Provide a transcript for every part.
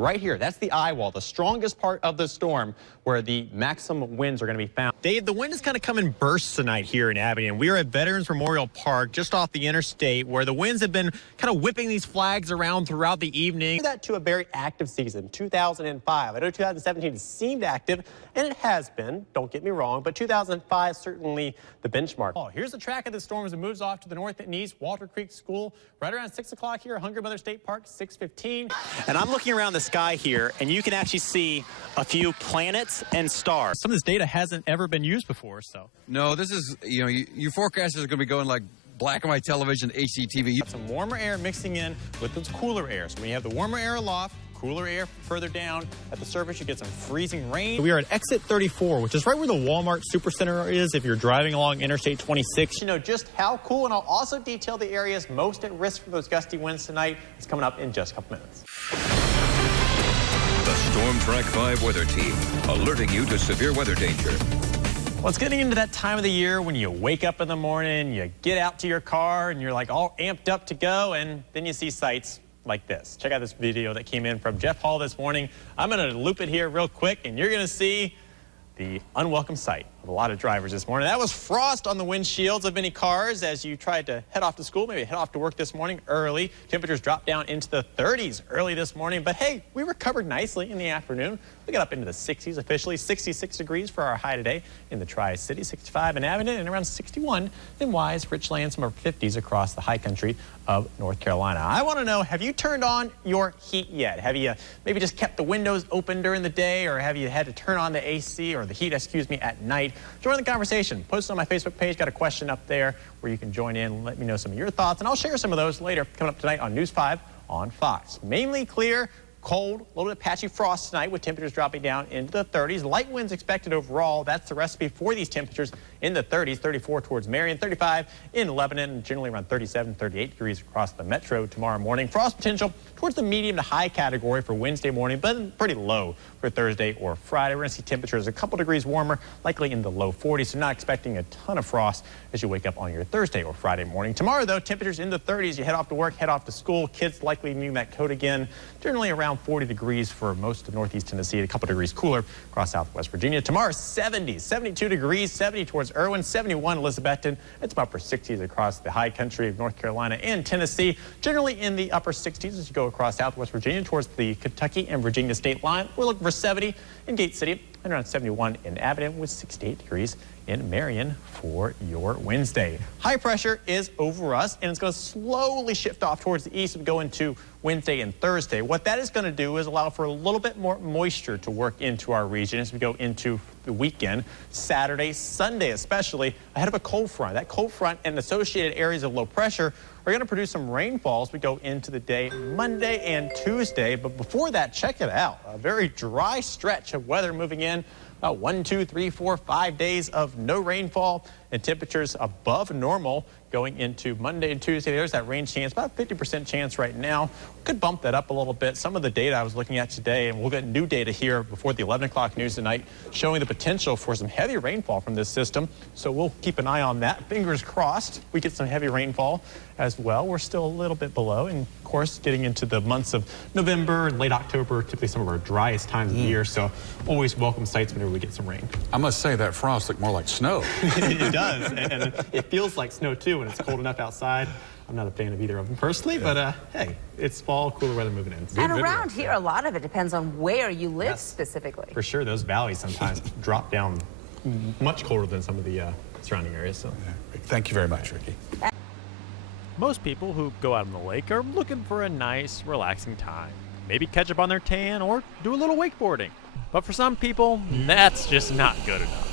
right here. That's the eye wall, the strongest part of the storm where the maximum winds are going to be found. Dave, the wind is kind of come in bursts tonight here in Abingdon. We are at Veterans Memorial Park, just off the interstate, where the winds have been kind of whipping these flags around throughout the evening. That to a very active season, 2005. I know 2017 seemed active, and it has been, don't get me wrong, but 2005 certainly the benchmark. Oh, here's the track of the storm as it moves off to the north and east. Walter Creek School, right around 6 o'clock here, Hungry Mother State Park, 6:15. And I'm looking around the sky here, and you can actually see a few planets and stars. Some of this data hasn't ever been used before, so. No, this is, you know, your forecasters are going to be going like black and white television, HDTV. Some warmer air mixing in with this cooler air. So when you have the warmer air aloft, cooler air further down at the surface, you get some freezing rain. We are at exit 34, which is right where the Walmart Supercenter is if you're driving along Interstate 26. You know just how cool, and I'll also detail the areas most at risk for those gusty winds tonight. It's coming up in just a couple minutes. The Storm Track 5 weather team, alerting you to severe weather danger. Well, it's getting into that time of the year when you wake up in the morning, you get out to your car, and you're like all amped up to go, and then you see sights like this. Check out this video that came in from Jeff Hall this morning. I'm going to loop it here real quick, and you're going to see the unwelcome sight of a lot of drivers this morning. That was frost on the windshields of many cars as you tried to head off to school, maybe head off to work this morning early. Temperatures dropped down into the 30s early this morning, but hey, we recovered nicely in the afternoon. We got up into the 60s officially, 66 degrees for our high today in the Tri-City, 65 in Abingdon, and around 61 in Wise, Richland, some of 50s across the high country of North Carolina. I want to know, have you turned on your heat yet? Have you maybe just kept the windows open during the day, or have you had to turn on the AC or the heat, at night? Join the conversation. Post it on my Facebook page. Got a question up there where you can join in and let me know some of your thoughts, and I'll share some of those later coming up tonight on News 5 on Fox. Mainly clear, cold, a little bit patchy frost tonight with temperatures dropping down into the 30s. Light winds expected overall. That's the recipe for these temperatures in the 30s, 34 towards Marion, 35 in Lebanon, generally around 37, 38 degrees across the metro tomorrow morning. Frost potential towards the medium to high category for Wednesday morning, but pretty low for Thursday or Friday. We're going to see temperatures a couple degrees warmer, likely in the low 40s, so not expecting a ton of frost as you wake up on your Thursday or Friday morning. Tomorrow, though, temperatures in the 30s. You head off to work, head off to school. Kids likely needing that coat again. Generally around 40 degrees for most of northeast Tennessee, a couple degrees cooler across southwest Virginia. Tomorrow, 70s, 72 degrees, 70 towards Irwin, 71 Elizabethton. It's upper 60s across the high country of North Carolina and Tennessee. Generally in the upper 60s as you go across southwest Virginia towards the Kentucky and Virginia state line. We're looking for 70 in Gate City and around 71 in Abingdon with 68 degrees in Marion for your Wednesday. High pressure is over us, and it's going to slowly shift off towards the east and go into Wednesday and Thursday. What that is going to do is allow for a little bit more moisture to work into our region as we go into the weekend, Saturday, Sunday especially, ahead of a cold front. That cold front and associated areas of low pressure are going to produce some rainfall as we go into the day Monday and Tuesday. But before that, check it out. A very dry stretch of weather moving in. About 1, 2, 3, 4, 5 days of no rainfall and temperatures above normal going into Monday and Tuesday. There's that rain chance, about a 50% chance right now. We could bump that up a little bit. Some of the data I was looking at today, and we'll get new data here before the 11 o'clock news tonight, showing the potential for some heavy rainfall from this system. So we'll keep an eye on that. Fingers crossed we get some heavy rainfall as well. We're still a little bit below, and of course getting into the months of November and late October, typically some of our driest times of the year. So always welcome sights whenever we get some rain. I must say that frost looked more like snow. It does, and it feels like snow too when it's cold enough outside. I'm not a fan of either of them personally, but hey, it's fall, cooler weather moving in. And around here, a lot of it depends on where you live specifically. For sure, those valleys sometimes drop down much colder than some of the surrounding areas. So, Thank you very much, Ricky. Most people who go out on the lake are looking for a nice, relaxing time. Maybe catch up on their tan or do a little wakeboarding. But for some people, that's just not good enough.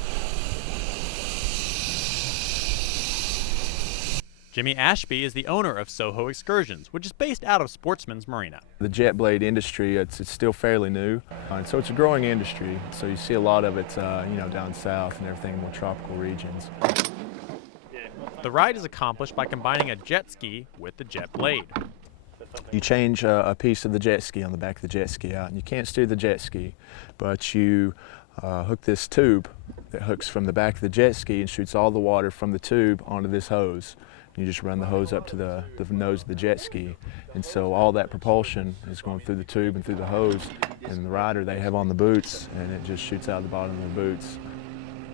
Jimmy Ashby is the owner of Soho Excursions, which is based out of Sportsman's Marina. The jet blade industry, it's still fairly new, and so it's a growing industry. So you see a lot of it, down south and everything, more tropical regions. The ride is accomplished by combining a jet ski with the jet blade. You change a piece of the jet ski on the back of the jet ski out, and you can't steer the jet ski, but you hook this tube that hooks from the back of the jet ski and shoots all the water from the tube onto this hose. You just run the hose up to the nose of the jet ski. And so all that propulsion is going through the tube and through the hose. And the rider, they have on the boots, and it just shoots out the bottom of the boots.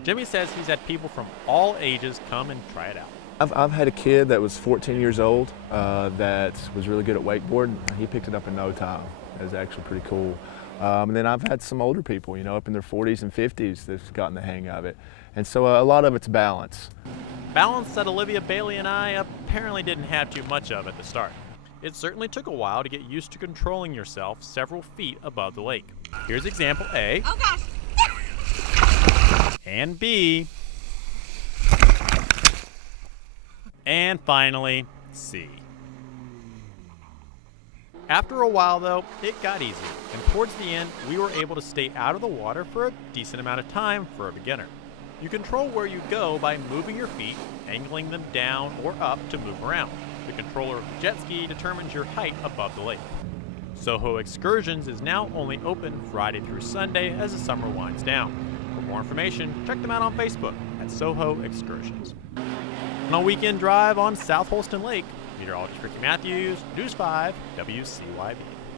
Jimmy says he's had people from all ages come and try it out. I've had a kid that was 14 years old that was really good at wakeboarding. He picked it up in no time. It was actually pretty cool. And then I've had some older people, you know, up in their 40s and 50s that's gotten the hang of it. And so a lot of it's balance. Balance that Olivia Bailey and I apparently didn't have too much of at the start. It certainly took a while to get used to controlling yourself several feet above the lake. Here's example A. Oh gosh. And B. And finally, C. After a while, though, it got easier, and towards the end, we were able to stay out of the water for a decent amount of time for a beginner. You control where you go by moving your feet, angling them down or up to move around. The controller of the jet ski determines your height above the lake. Soho Excursions is now only open Friday through Sunday as the summer winds down. For more information, check them out on Facebook at Soho Excursions. On a weekend drive on South Holston Lake, meteorologist Ricky Matthews, News 5, WCYB.